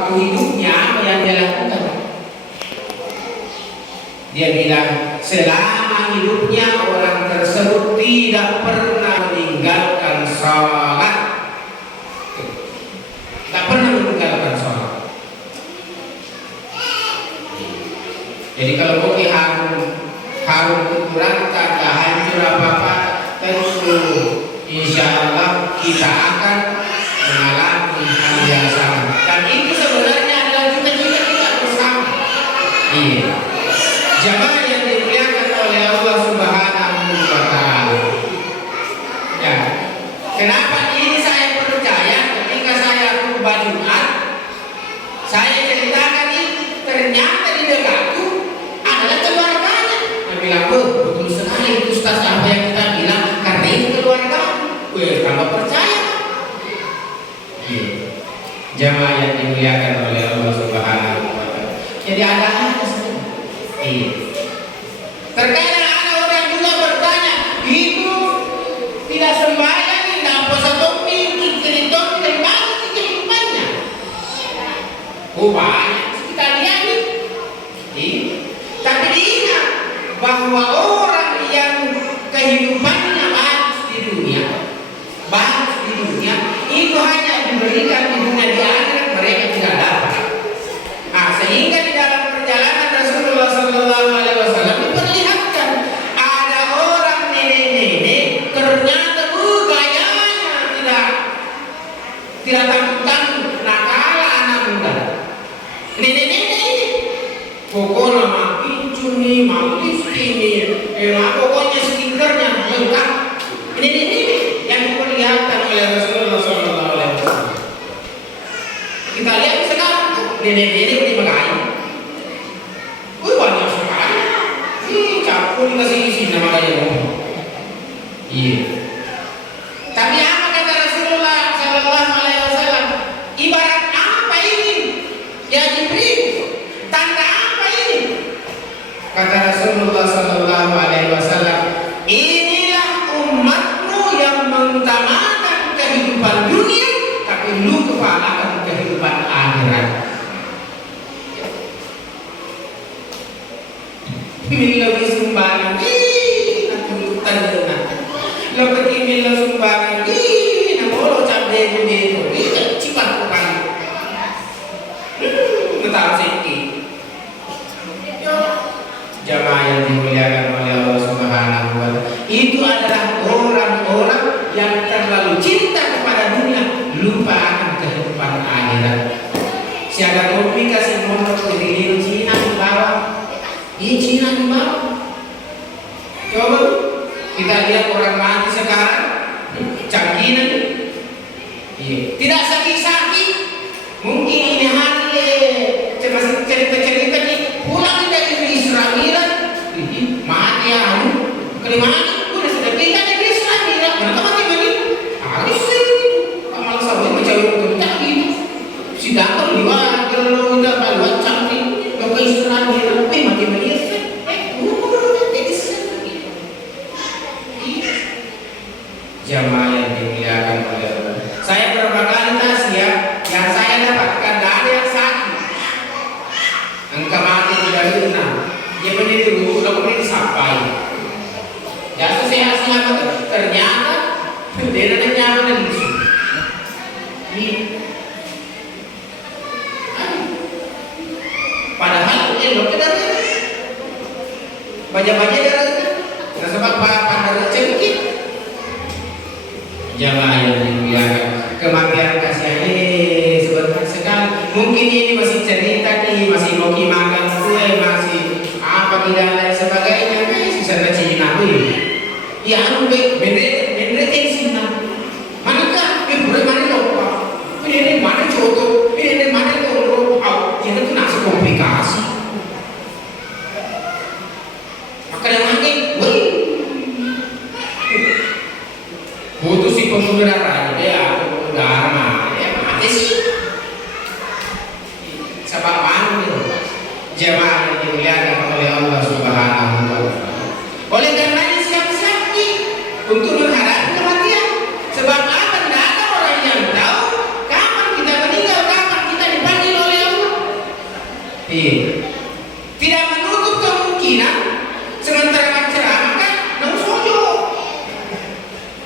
waktu hidupnya apa yang dia lakukan? Dia bilang selama hidupnya orang tersebut tidak pernah meninggalkan sholat, tidak pernah meninggalkan sholat. Jadi kalau mau harun ukuran tak hancur apa-apa, tentu insya Allah kita akan mengalami hal yang sama. Dan itu sebenarnya adalah cita-cita kita bersama. Iya. Jamaah yang dimuliakan oleh Allah Subhanahu wa Ta'ala. Ya. Kenapa ini saya percaya ketika saya khutbah Jumat, saya ceritakan ini ternyata di dekatku adalah keluarganya. Saya bilang, betul sekali Ustaz apa yang kita bilang, karena itu keluarga. Kalau percaya. Jamaah yang dimuliakan oleh Allah Subhanahu wa Ta'ala. Jadi ada hal terkadang ada orang juga bertanya, ibu tidak sembahyang, tidak puasa topi, cerita dari mana kehidupannya? Oh banyak kita lihat nih. Tapi diingat bahwa orang yang kehidupannya bagus di dunia itu hanya diberikan di dunia, di akhirat mereka tidak dapat. Sehingga di dalam perjalanan Rasulullah SAW diperlihatkan ada orang nenek-nenek ternyata gayanya tidak tanggung-tanggung, nakal anak muda. Nenek-nenek ini pokoknya makin cuni, makin ini, pokoknya skinkernya lengkap. Nenek-nenek yang diperlihatkan oleh Rasulullah SAW. Kita lihat sekarang nenek-nenek berbagai. Banyak sekali. Campur dikasih isi nama dia. Iya. Tapi apa kata Rasulullah SAW? Ibarat apa ini? Ya Jibril. Tanda apa ini? Kata Rasulullah SAW, inilah umatmu yang mengutamakan kehidupan dunia, tapi lu kepalakan kehidupan akhirat. Mila sumbangan, aku tanda. Lo pergi mila sumbangan, namolo cabe itu, cipat bukan. Betul sedikit. Jamaah yang dimuliakan oleh Allah Subhanahu wa Ta'ala, itu adalah orang-orang yang terlalu cinta kepada dunia, lupa akan kehidupan akhirat. Siaga kopi kasih motor di Cina di bawah. Ini Cina di bawah. Coba kita lihat orang mati sekarang, cangginan. Tidak sakit-sakit. Mungkin ini hati masih cerita-cerita nih. Pulang dari Israel, mati ya, kemana? Udah sudah pindah dari Israel. Kenapa mati begini? Harus sih. Amal sahabat menjauh kita gitu. Sidang di luar, kalau kita bawa cantik, ke Israel, mati begini. Jamaah yang dimuliakan oleh Allah. Saya berapa kali tas ya, yang saya dapatkan tidak ada yang sakit. Angka mati tidak benar. Dia berdiri dulu, udah kemudian disampai. Ya sehat-sehat ternyata dia ada nyaman dan lucu. Padahal elok kita baca-baca darah kita sebab pada cengkit. Jamaah yang dimuliakan, kematian kasihan sebentar sekali. Mungkin ini masih cerita nih, masih mau makan kue, masih apa tidak dan sebagainya. Sisa Cina ya bener Cina. Manakah boleh mana lupa? Ini mana contoh? Ini mana contoh? Jadi itu nasi komplikasi. Maka yang lagi, butuh si pengudara ya, pengudara ya mati sih. Sebab mana jemaah yang dimuliakan oleh Allah Subhanahu wa Ta'ala. Oleh karena siap-siap untuk menghadapi kematian. Sebab apa? Tidak ada orang yang tahu kapan kita meninggal, kapan kita dipanggil oleh Tidak menutup kemungkinan sementara ceramah kan nang sojo.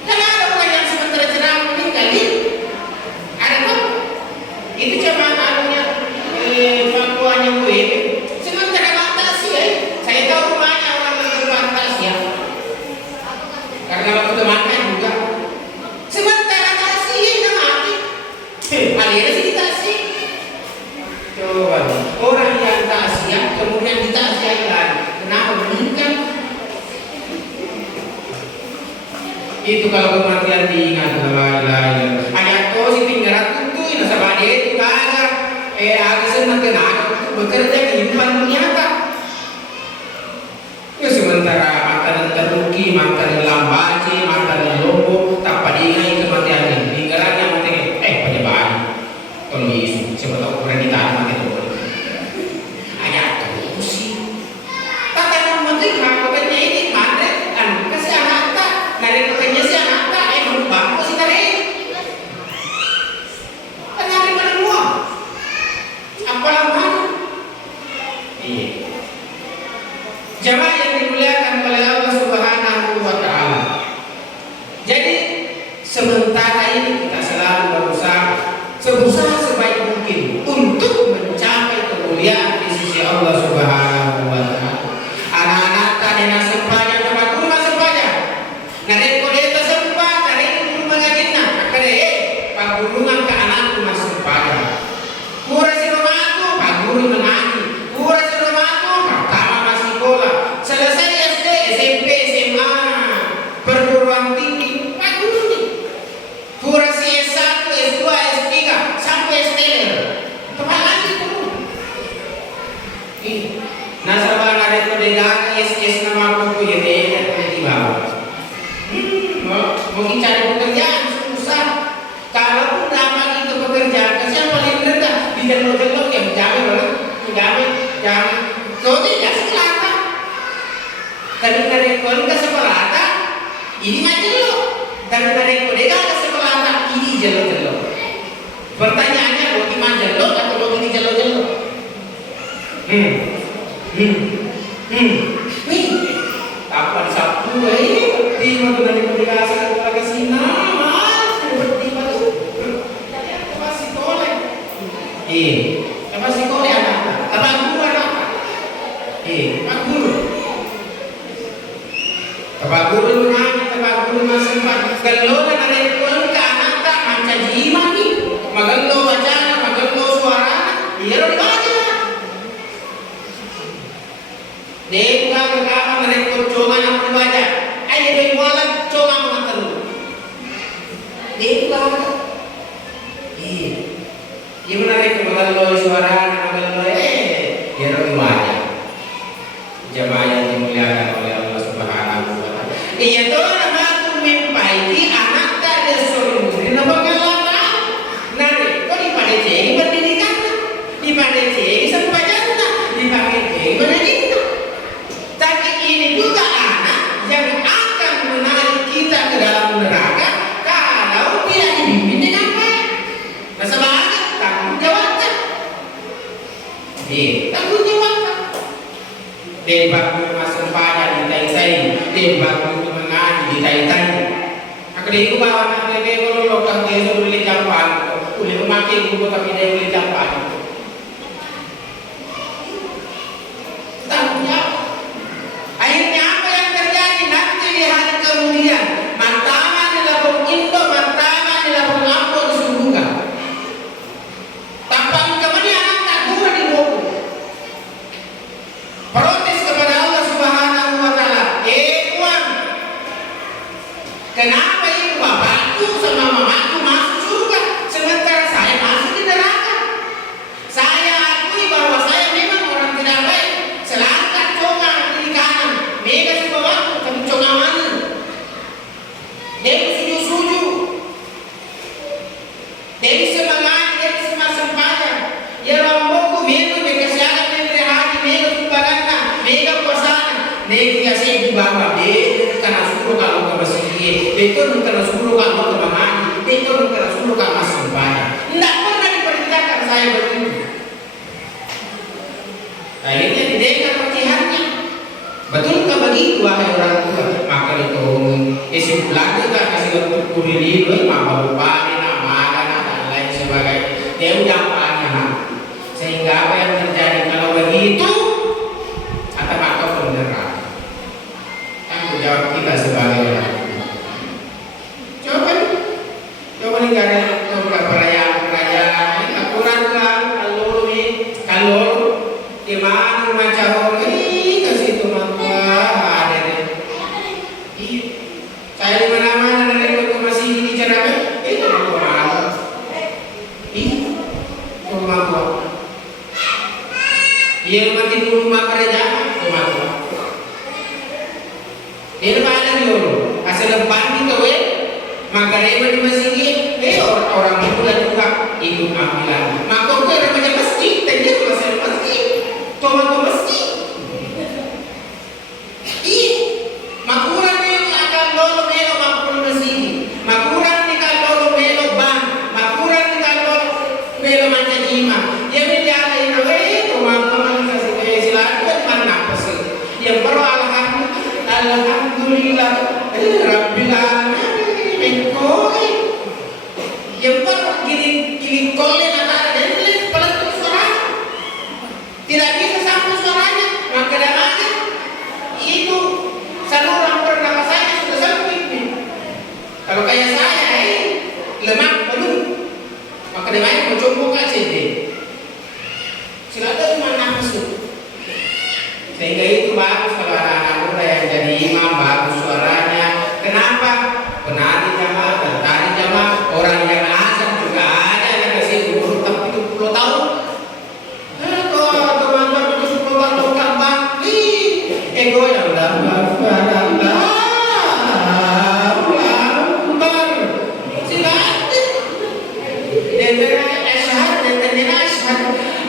Kan ada orang yang sementara ceramah meninggal, ada tuh. Itu cuma anunya fatwanya gue. Sementara batasi saya tahu rumahnya orang yang batas ya. Karena waktu makan juga. Sementara batasi ya mati. Alirnya sih ditasi. Coba orang yang tasya kemudian ditasya lagi, kenapa meninggal? Itu kalau kematian diingat ayat kau si tinggal tuh ini sama dia itu kagak agak senang kenapa bekerja kehidupan ternyata ya sementara mata terrugi mata lambaci mata lombok tak pada ingat kematian ini tinggal lagi yang penting penyebaran kalau isu siapa tahu kurang ditahan mati itu ayat tuh sih tapi yang penting makanya ini mana kan kasih anak tak dari katanya si anak tak bangku si tarik kan nyari mana semua apa lama iya jamaah yang dimuliakan oleh Allah Subhanahu wa Ta'ala. Jadi sementara ini kita selalu berusaha sebaik mungkin untuk mencapai kemuliaan di sisi Allah Subhanahu wa Ta'ala. Anak-anak tadi nasempanya sama guru nasempanya. Nare kodeta sempa nare guru mengajinna. Akade pak guru ke anakku nasempanya. Kura si romaku pak guru mengaji. Kura si romaku pertama masih sekolah. Selesai SD, SMP, SMA, perguruan tinggi pak guru nih. Kura si S1, S2, S3 sampai STL. Tepat lagi tuh. Nasabah nare kodega SS nama buku ya di bawah. Mungkin cari pekerjaan susah. Kalaupun dapat itu pekerjaan, yang paling rendah di jalur-jalur yang jamin. Kau tidak selatan. Dari kau ke sekolahnya, ini macam lo. Dari kodega ke sekolahnya, ini jalur-jalur. Pertanyaannya, lo di mana jalur atau lo di jalur-jalur? Wih, apa di Sabtu? Di mana dari kodega ke sini? Apa sih kau lihat apa? Apa guru apa? Pak guru. Pak guru nanya, Pak guru masih Pak. Kalau ada rekon ke anak tak macam jimat ni, magalo wajana, magalo suara, dia lo dibaca. Dia bukan kamar rekon coba nak dibaca. Ayah dia buat coba mengatur. Dia bukan. Ia menarik magalo suara, magalo dia lo dibaca. Jamaah yang dimuliakan oleh Allah Subhanahu wa Ta'ala. Iya tuh nama tu mimpi anak tak ada solusi. Nama kalapa? Nari, kau di pada ceng pendidikan, di pada ceng sempajanna, di pada ceng menajinna. Tapi ini juga anak yang akan menarik kita ke dalam neraka kalau tidak dibimbing dengan baik. Masa banget tanggung jawabnya. Tanggung jawabnya. Debat masuk pada ditai-tai, debat mengaji ditai-tai. Aku dia bawa nak dia kalau lokal dia suruh beli campan, boleh memakai buku tapi dia beli campan. Tanggung jawab. Akhirnya apa yang terjadi nanti di hari kemudian? Mantangan dilapor Indo, mantangan dilapor Lampung disungguhkan. Tanpa kemudian anak tak guna di buku. Protes kepada Allah Subhanahu wa Ta'ala. Tuhan, kenapa itu bapakku sama mamaku masuk surga sementara saya masuk di neraka? Saya akui bahwa saya memang orang tidak baik. Selangkah conga kiri kanan, mega si bapakku tapi conga mana? Dia suju-suju. Dia semangat, dia sempadan. Ya Rabbuku memang berkesialan memberi hati mega kumbalanna, mega puasana. Dia saya di bawah dia karena suruh kalau ke masjid. Itu karena suruh kalau ke mengaji. Itu karena suruh kalau masuk banyak. Tidak pernah diperintahkan saya begitu. Akhirnya didengar patihannya. Betulkah begitu wahai orang tua? Maka itu isi bulan juga kasih untuk kurir maka lupa nama dan lain sebagainya. Dia udah panjang. Sehingga apa yang terjadi kalau begitu atau maka beneran. Tanggung jawab kita sebagai orang tua. Coba negara perayaan akuran kan kalau di mana macam kasih itu mangga ada deh. Saya di mana-mana dari waktu masih di Cerame itu mangga. Itu mangga. Dia mati dulu makarnya itu mangga. Dia mana dulu asal lepas itu maka dia di masjid orang muda juga ikut ambilan. Maka kau namanya masjid, tadi masih masjid, tomat masjid. Makuran ni akan lolo melo makul masjid. Makuran ni kan lolo melo bang. Makuran ni kan lolo melo macam jima. Dia menjadi ini tomat kasih silakan mana pasti. Yang baru alhamdulillah Rabbil alamin. Yang baru gini kolin antara dan tulis pelan suara tidak bisa sampai suaranya maka namanya itu saluran pernapasannya sudah sempit. Kalau kayak saya lemak belum maka namanya mau coba aja deh silakan mana masuk sehingga itu bagus kalau anak-anak muda yang jadi imam bagus suaranya. Kenapa? Penari jamaah, tertari jamaah, orang yang azan juga ada yang kasih umur 70 tahun. Teman-teman 70 tahun kampang, ego yang dapat pada silakan.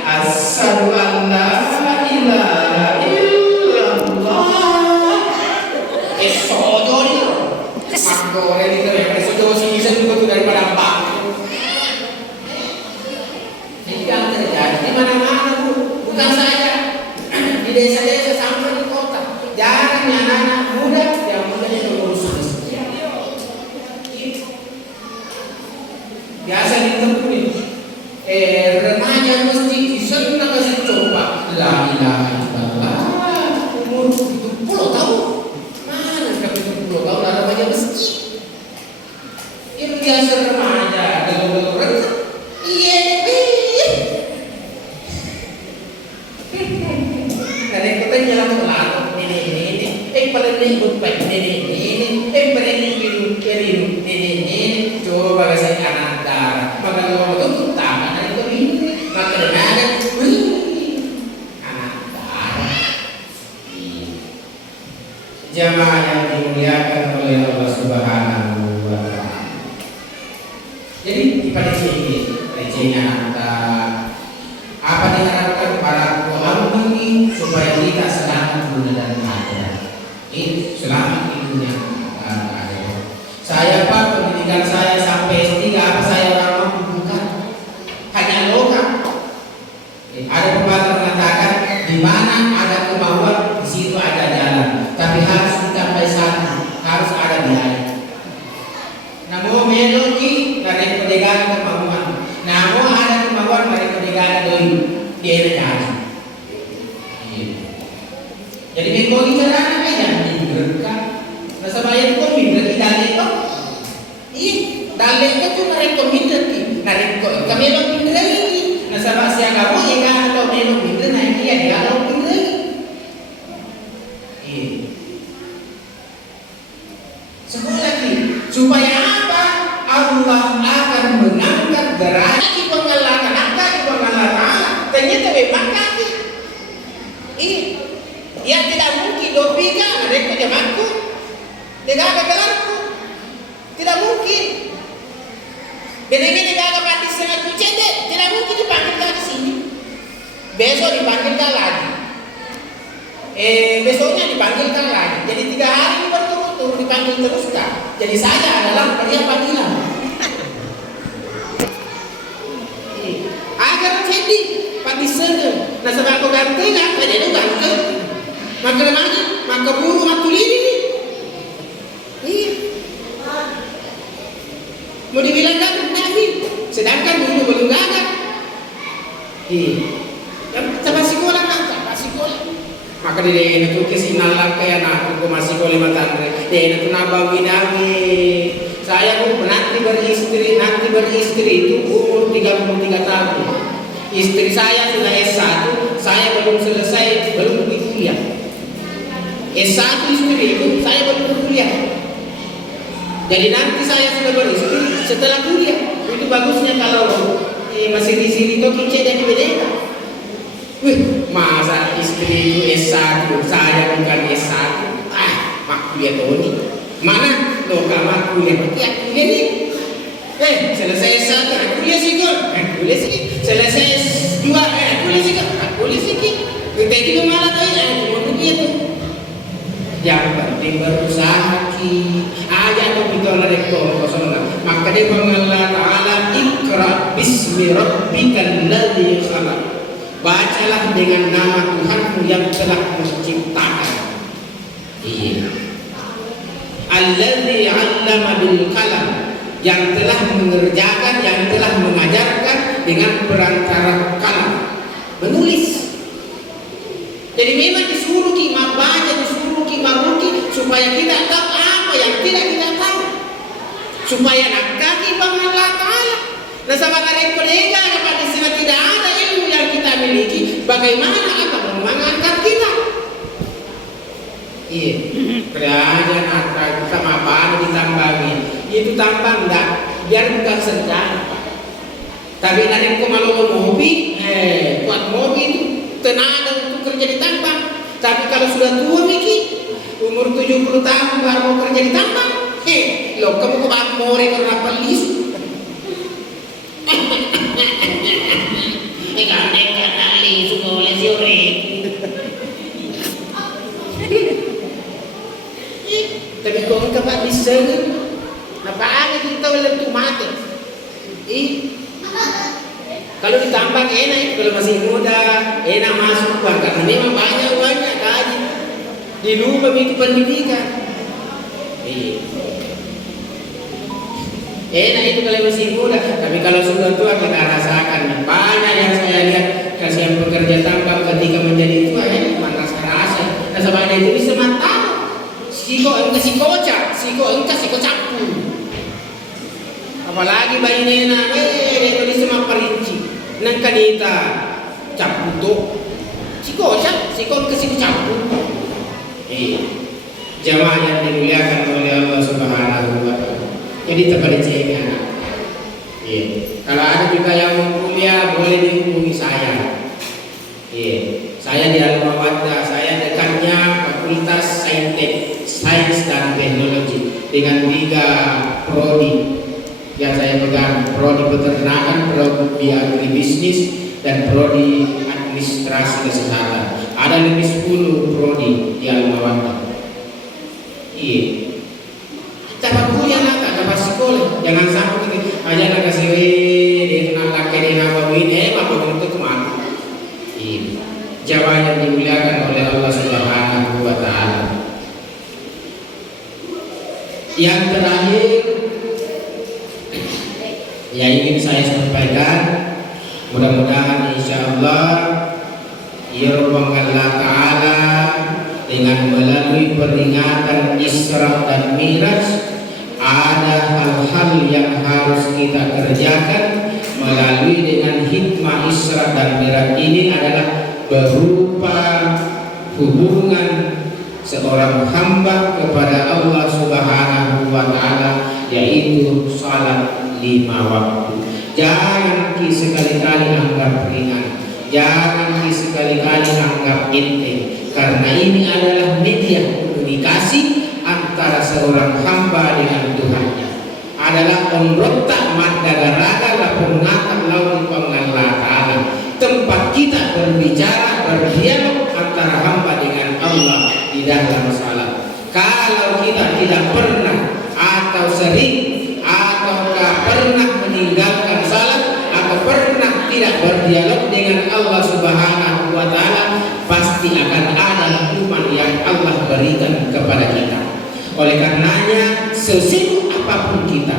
Asyhadu an la ilaha illallah. Orang itu yang resiko season itu daripada apa? Jadi yang terjadi di mana-mana bukan saja di desa-desa sampai di kota. Jarang anak-anak muda yang menjadi lulusan biasa ditemui remaja mesti senang kasih coba la ilaha illallah umur 70 tahun mana 70 tahun ada banyak masjid. Itu biasa remaja dengan rendah. Iya, dari kota jalan selalu ini, paling ikut baik ini, paling ikut ini, coba kasih anak darah, maka kalau betul tangan itu ini, maka ada anak darah. Jamaah yang dimuliakan oleh Allah Subhanahu wa Ta'ala. Jadi pada sini recehnya apa diharapkan para ulama ini supaya kita selamat dunia dan akhirat. Ini selamat di dunia dan akhirat. Saya Pak pendidikan saya sampai S3 apa saya orang mampu bukan hanya logam. Ada pepatah mengatakan di mana ada kemauan di situ ada jalan. Tapi harus dicapai satu, harus ada biaya. Namun melodi dari pendegaan kemauan. Namun ada kemauan dari pendegaan doi dia aja. Jadi mengkoi caranya aja diberikan. Nasa bayan ko minta dali to. Dali ko tu mereka minta ki. Nareko kami lo minta lagi. Nasa basya kamu ika lo melo minta na dia dia lo minta lagi. Sekolah lagi supaya apa? Allah akan mengangkat derajat di pengalaman anda di pengalaman ternyata memang kaki yang tidak mungkin dopika mereka jamanku tidak ada gelarku tidak mungkin benar-benar tidak ada mati setengah kucede tidak mungkin dipanggilkan ke sini besok dipanggilkan lagi besoknya dipanggilkan lagi jadi 3 hari berturut-turut dipanggil terus kan jadi saya adalah pria panggilan agar jadi pagi sana nah sebab ganteng pada itu ganteng. Maka lagi, maka buru matu ini. Iya. Mau dibilang ganteng nih, sedangkan dulu belum ganteng. Iya. Yang sama sekolah kan, sama sekolah. Maka dia itu kesinalan kayak anak aku masih boleh mata dia itu nabah binawi. Saya pun nanti beristri itu umur 33 tahun. Istri saya sudah S1, saya belum selesai, belum pergi kuliah. S1 istri itu saya belum kuliah. Jadi nanti saya sudah beristri setelah kuliah. Itu bagusnya kalau masih di sini tuh kece dan beda. Wih, masa istri itu S1, saya bukan S1. Mak kuliah Tony. Mana? Loh, kamu kuliah kuliah nih. Selesai S1, kuliah sih kok. Kuliah sih. Selesai S2, kuliah sih kok. Kuliah sih ki. Kita juga malah tuh, cuma begitu. Yang penting berusaha ki. Aja tuh kita rektor kosong. Maka dia mengalah Ta'ala Iqra bismi rabbikal ladzi khalaq. Bacalah dengan nama Tuhanmu yang telah menciptakan. Iya. Alladzi 'allama bil qalam, yang telah mengerjakan, yang telah mengajarkan dengan perantara kalam, menulis. Jadi memang disuruh kita baca, disuruh kita meruki supaya kita tahu apa yang tidak kita tahu, supaya nak kaki Allah Ta'ala. Nah, sama kalian kolega pada sini tidak ada ilmu yang kita miliki, bagaimana akan mengangkat kita? Iya, kerajaan akan sama apa ditambangin, itu tambang enggak, biar bukan senjata. Tapi nanti kau malu mobil, buat mobil itu tenaga untuk kerja di tambang. Tapi kalau sudah tua Miki, umur 70 tahun baru mau kerja di tambang, lo kamu kok mau karena pelis? Tapi kau enggak pak disengit, apa kita boleh tuh mati? Kalau ditambang enak, kalau masih muda enak masuk uang karena memang banyak gaji. Di lupa itu pendidikan. Enak itu kalau masih muda, tapi kalau sudah tua kita rasakan. Banyak yang saya lihat kasihan pekerja tambang ketika menjadi tua mana rasa. Nah sebenarnya itu bisa mantap. Siko campur. Apalagi bayi nena, dia bisa memperinci. Nang kanita campur tuh. Siko campur. Jamaah yang dimuliakan oleh Allah Subhanahu wa Ta'ala. Jadi terkait anak. Kalau ada juga yang mau kuliah boleh dihubungi saya. Saya di Al-Mawaddah, saya dekatnya Fakultas Sains dan Teknologi dengan 3 prodi yang saya pegang, prodi peternakan, prodi agribisnis, dan prodi administrasi kesehatan. Ada lebih 10 prodi di Al-Mawaddah. Cara kuliah nak, cara sekolah, jangan sampai aja nak kasih dia nak laki dia nak bawin, apa bentuk itu mana? Jawa yang dimuliakan oleh Allah Subhanahu wa Ta'ala. Yang terakhir yang ingin saya sampaikan, mudah-mudahan insyaallah ya Allah Ta'ala dengan melalui peringatan Isra dan Mi'raj ada hal-hal yang harus kita kerjakan melalui dengan hikmah Isra dan Mi'raj ini adalah berupa hubungan seorang hamba kepada Allah Subhanahu wa Ta'ala, yaitu salat 5 waktu. Jangan sekali-kali anggap ringan, jangan sekali-kali anggap enteng, karena ini adalah media komunikasi antara seorang hamba dengan Tuhannya. Adalah onrotak madagaraga lapungatak laut Allah Ta'ala, tempat kita berbicara, berdialog antara hamba dengan Allah di dalam salat. Kalau kita tidak pernah atau sering atau pernah meninggalkan salat atau pernah tidak berdialog dengan Allah Subhanahu wa Ta'ala, pasti akan ada hukuman yang Allah berikan kepada kita. Oleh karenanya, sesibuk apapun kita,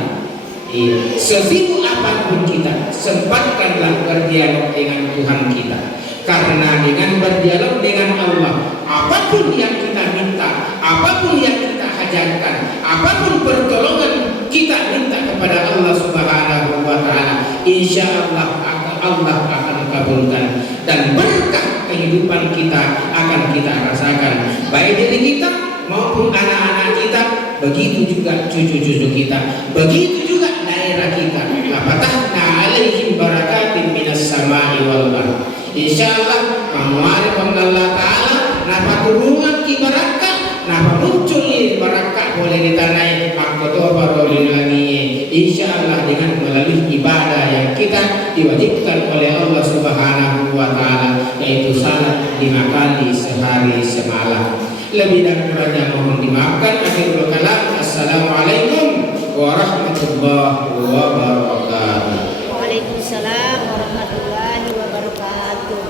sesibuk apapun kita, sempatkanlah berdialog dengan Tuhan kita. Karena dengan berdialog dengan Allah, apapun yang kita minta, apapun yang kita hajatkan, apapun pertolongan kita minta kepada Allah Subhanahu wa Ta'ala, insya Allah akan kabulkan, dan berkah kehidupan kita akan kita rasakan, baik diri kita maupun anak-anak kita, begitu juga cucu-cucu kita, begitu juga daerah kita. Lafatahna alaihim barakatim minas samai wal ardh. Insyaallah ma'arif Allah Ta'ala napa turungan ki barakah, napa muncul barakah boleh ditanai makto barolin lagi. Insyaallah dengan melalui ibadah yang kita diwajibkan oleh Allah Subhanahu wa Ta'ala, yaitu salat 5 kali sehari semalam. Lebih dan kurangnya mohon dimaafkan. Akhirul kalam, assalamualaikum warahmatullahi wabarakatuh. Waalaikumsalam warahmatullahi wabarakatuh.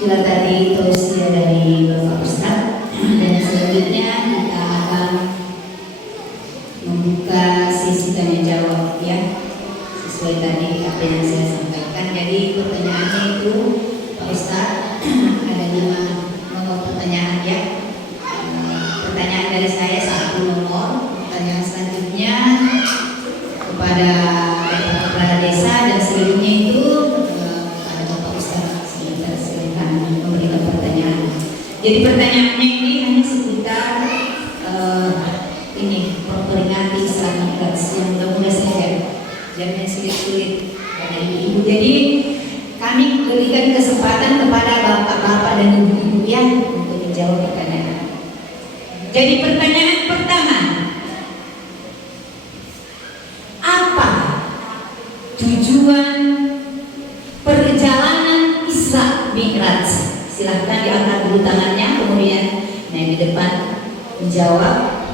Bila tadi tausiah dari Bapak Ustadz, dan selanjutnya kita akan membuka sesi tanya jawab ya, sesuai tadi apa yang saya sampaikan. Jadi pertanyaannya itu Pak Ustadz, ada 5 pertanyaan ya. Pertanyaan dari saya 1 nomor, pertanyaan selanjutnya kepada kepala desa, dan selanjutnya itu kepada Bapak Ustadz. Silakan memberikan pertanyaan. Jadi pertanyaannya ini hanya seputar ini memperingati Islam yang mudah-mudah saja, jangan sulit-sulit pada ibu. Jadi kami berikan kesempatan kepada bapak-bapak dan ibu-ibu yang untuk menjawab pertanyaan. Jadi pertanyaan pertama, apa tujuan perjalanan Isra Mi'raj? Silahkan diangkat dulu tangannya, kemudian naik di depan menjawab.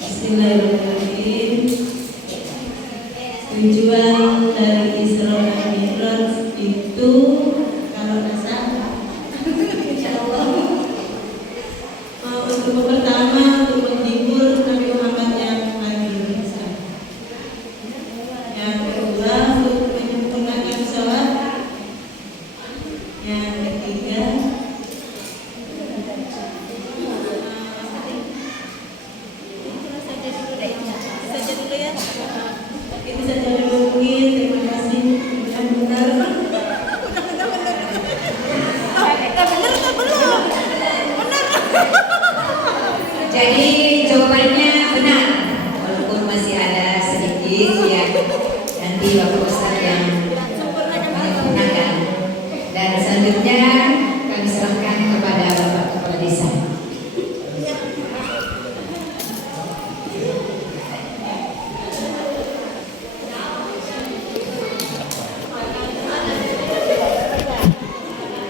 Bismillahirrahmanirrahim. Tujuan dari Isra Mi'raj itu kalau dasar insyaallah untuk pertama untuk menghibur Nabi Muhammad yang lagi besar. Yang kedua untuk menyempurnakan sholat. Yang ketiga itu saja dulu mungkin. Terima kasih. Benar. Jadi jawabannya benar, walaupun masih ada sedikit ya, nanti Bapak Ustadz yang menyempurnakan. Dan selanjutnya kami serahkan kepada Bapak Kepala Desa.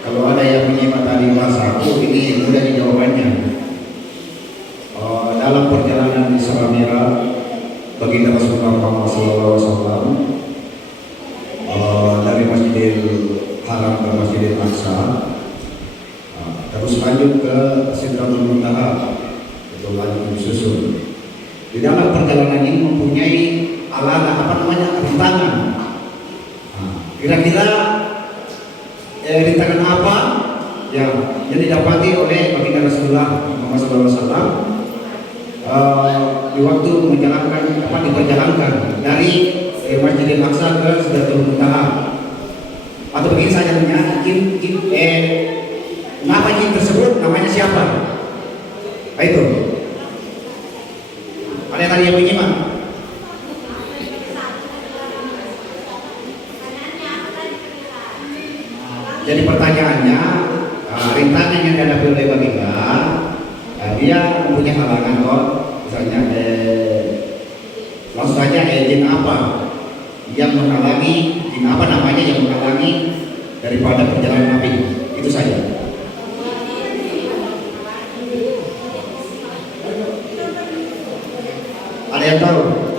Kalau ada yang menyimak tadi masa ini mudah jawabannya. Dalam perjalanan Isra Mi'raj baginda Rasulullah Muhammad SAW dari Masjidil Haram ke Masjidil Aqsa, terus lanjut ke Sidratul Muntaha, itu lanjut susun. Di dalam perjalanan ini mempunyai rintangan. Kira-kira rintangan apa yang didapati oleh baginda Rasulullah Muhammad SAW di waktu diperjalankan dari Masjidil Aqsa ke Sidratul Muntaha, atau begini saja namanya nama jin tersebut namanya siapa? Itu Jadi pertanyaannya, rintangan yang dihadapi oleh baginda, dia mempunyai halangan kok, misalnya langsung saja jin apa yang menghalangi, jin apa namanya yang menghalangi daripada perjalanan Nabi, itu saja. Ada yang tahu?